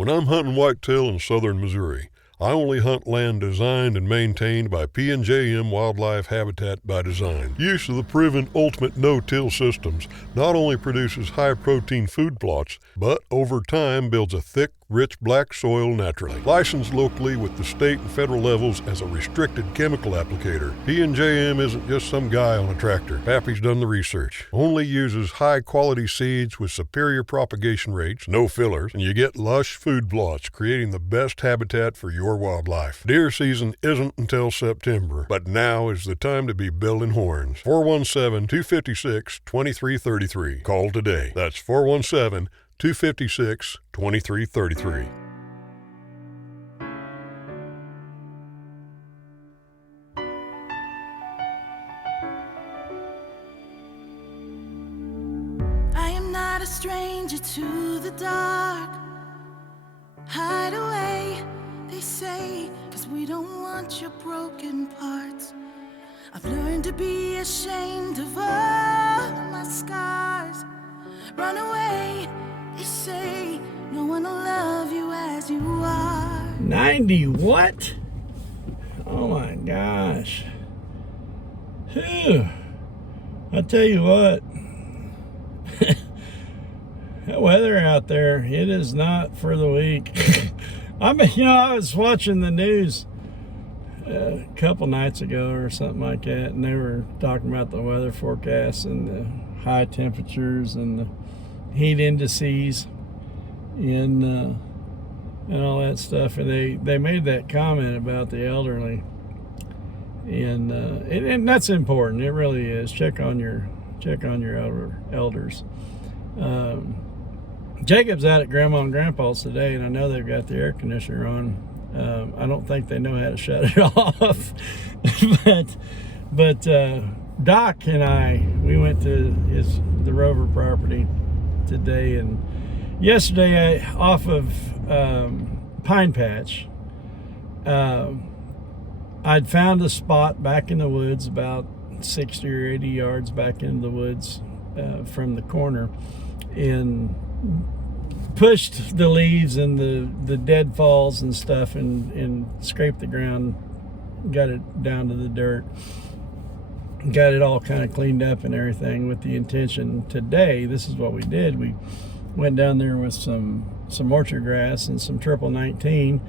When I'm hunting whitetail in southern Missouri, I only hunt land designed and maintained by P&JM Wildlife Habitat by Design. Use of the proven ultimate no-till systems not only produces high-protein food plots, but over time builds a thick, rich black soil naturally. Licensed locally with the state and federal levels as a restricted chemical applicator, P&JM isn't just some guy on a tractor. Pappy's done the research. Only uses high-quality seeds with superior propagation rates, no fillers, and you get lush food plots, creating the best habitat for your wildlife. Deer season isn't until September, but now is the time to be building horns. 417-256-2333. Call today. That's 417-256-2333. I am not a stranger to the dark. Hide away, they say, 'cause we don't want your broken parts. I've learned to be ashamed of all my scars. Run away, they say, no one will love you as you are. 90 what? Oh my gosh. Whew. I tell you what, that weather out there, it is not for the weak. I was watching the news a couple nights ago or something like that, and they were talking about the weather forecast and the high temperatures and the heat indices and all that stuff. And they made that comment about the elderly, and that's important. It really is. Check on your elders. Jacob's out at Grandma and Grandpa's today, and I know they've got the air conditioner on. I don't think they know how to shut it off. but Doc and I, we went to the Rover property today, and yesterday off of Pine Patch, I'd found a spot back in the woods about 60 or 80 yards back into the woods from the corner, and pushed the leaves and the deadfalls and stuff and scraped the ground, got it down to the dirt, got it all kind of cleaned up and everything with the intention today. This is what we did. We went down there with some orchard grass and some triple 19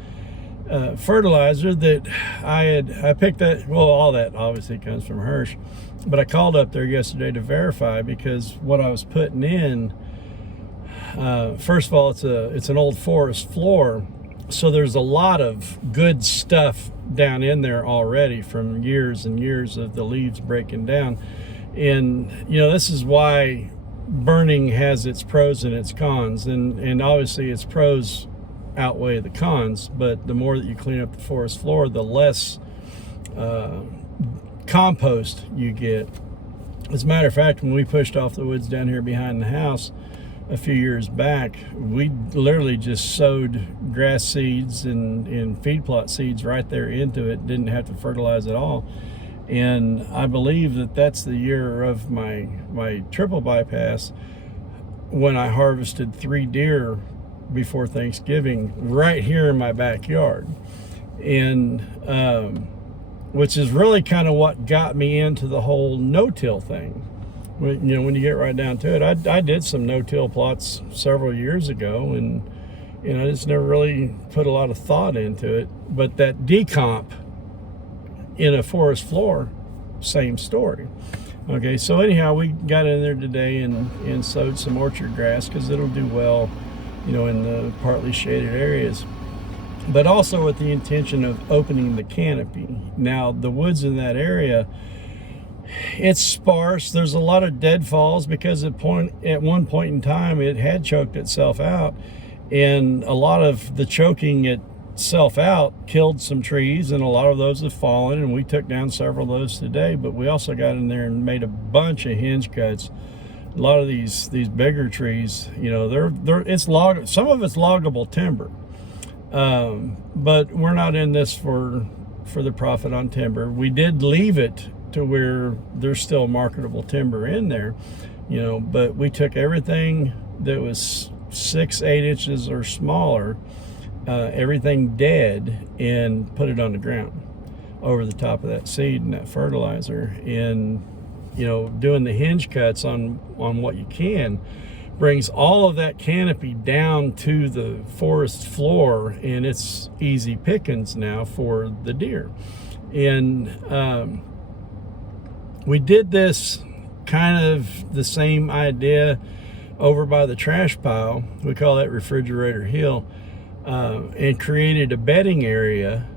fertilizer that I picked that. Well, all that obviously comes from Hirsch, but I called up there yesterday to verify, because what I was putting in, first of all, it's an old forest floor, so there's a lot of good stuff down in there already from years and years of the leaves breaking down. And this is why burning has its pros and its cons, and obviously its pros outweigh the cons, but the more that you clean up the forest floor, the less compost you get. As a matter of fact, when we pushed off the woods down here behind the house a few years back, we literally just sowed grass seeds and feed plot seeds right there into it, didn't have to fertilize at all. And I believe that that's the year of my triple bypass, when I harvested 3 deer before Thanksgiving right here in my backyard. And which is really kind of what got me into the whole no-till thing. When you get right down to it, I did some no-till plots several years ago, and I just never really put a lot of thought into it. But that decomp in a forest floor, same story. Okay, so anyhow, we got in there today and sowed some orchard grass, because it'll do well, in the partly shaded areas, but also with the intention of opening the canopy. Now, the woods in that area, it's sparse. There's a lot of deadfalls, because at one point in time it had choked itself out, and a lot of the choking itself out killed some trees, and a lot of those have fallen, and we took down several of those today. But we also got in there and made a bunch of hinge cuts. A lot of these bigger trees, some of it's loggable timber, but we're not in this for the profit on timber. We did leave it to where there's still marketable timber in there, but we took everything that was 6-8 inches or smaller, everything dead, and put it on the ground over the top of that seed and that fertilizer. And doing the hinge cuts on what you can brings all of that canopy down to the forest floor, and it's easy pickings now for the deer. And we did this kind of the same idea over by the trash pile. We call that Refrigerator Hill, and created a bedding area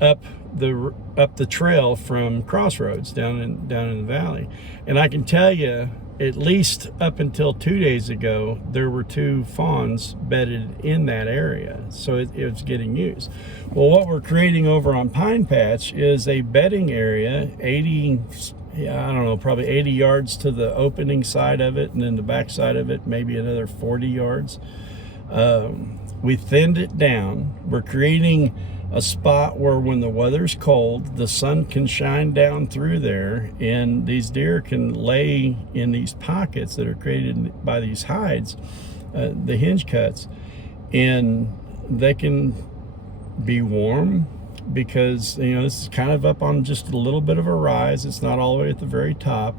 up the trail from Crossroads down in the valley. And I can tell you, at least up until 2 days ago, there were 2 fawns bedded in that area, so it was getting used. Well, what we're creating over on Pine Patch is a bedding area, probably 80 yards to the opening side of it, and then the back side of it maybe another 40 yards. We thinned it down. We're creating a spot where when the weather's cold, the sun can shine down through there, and these deer can lay in these pockets that are created by these hides, the hinge cuts, and they can be warm, because this is kind of up on just a little bit of a rise. It's not all the way at the very top,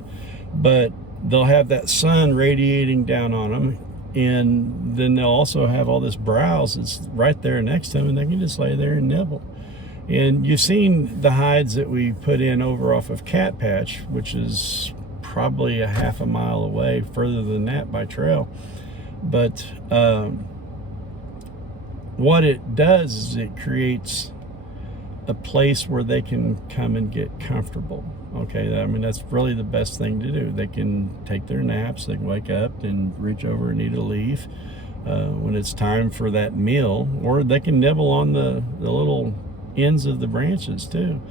but they'll have that sun radiating down on them. And then they'll also have all this browse that's right there next to them, and they can just lay there and nibble. And you've seen the hides that we put in over off of Cat Patch, which is probably a half a mile away, further than that by trail. But what it does is it creates a place where they can come and get comfortable. Okay, I mean, that's really the best thing to do. They can take their naps, they can wake up and reach over and eat a leaf when it's time for that meal, or they can nibble on the little ends of the branches too,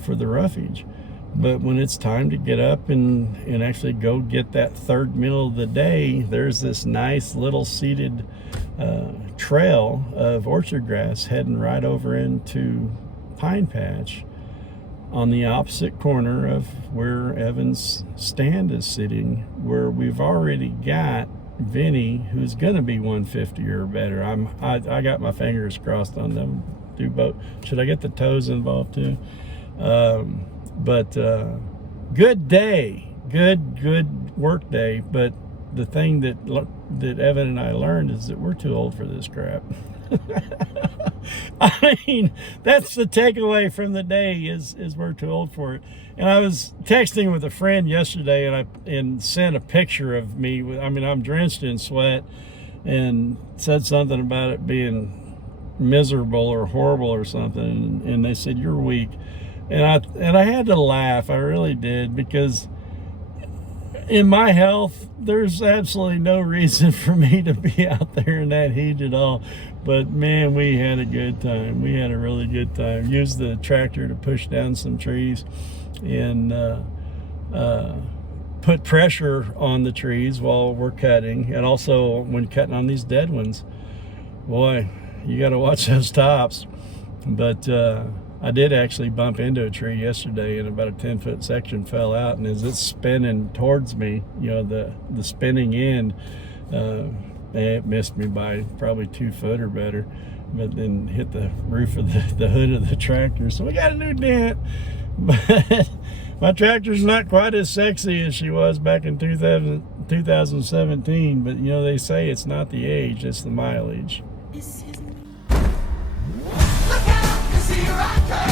for the roughage. But when it's time to get up and actually go get that third meal of the day, there's this nice little seeded trail of orchard grass heading right over into Pine Patch, on the opposite corner of where Evan's stand is sitting, where we've already got Vinny, who's gonna be 150 or better. I got my fingers crossed on them. Do both. Should I get the toes involved too? But good day, good work day. But the thing that Evan and I learned is that we're too old for this crap. I mean, that's the takeaway from the day is we're too old for it. And I was texting with a friend yesterday, and sent a picture of me. I'm drenched in sweat, and said something about it being miserable or horrible or something. And they said, "You're weak." And I had to laugh. I really did, because in my health, there's absolutely no reason for me to be out there in that heat at all. But man, we had a good time. We had a really good time. Used the tractor to push down some trees and put pressure on the trees while we're cutting. And also when cutting on these dead ones, boy, you got to watch those tops. But I did actually bump into a tree yesterday, and about a 10-foot section fell out, and as it's spinning towards me, the spinning end, it missed me by probably 2 foot or better, but then hit the roof of the hood of the tractor. So we got a new dent, but my tractor's not quite as sexy as she was back in 2017, but they say it's not the age, it's the mileage. Look out, 'cause here I come.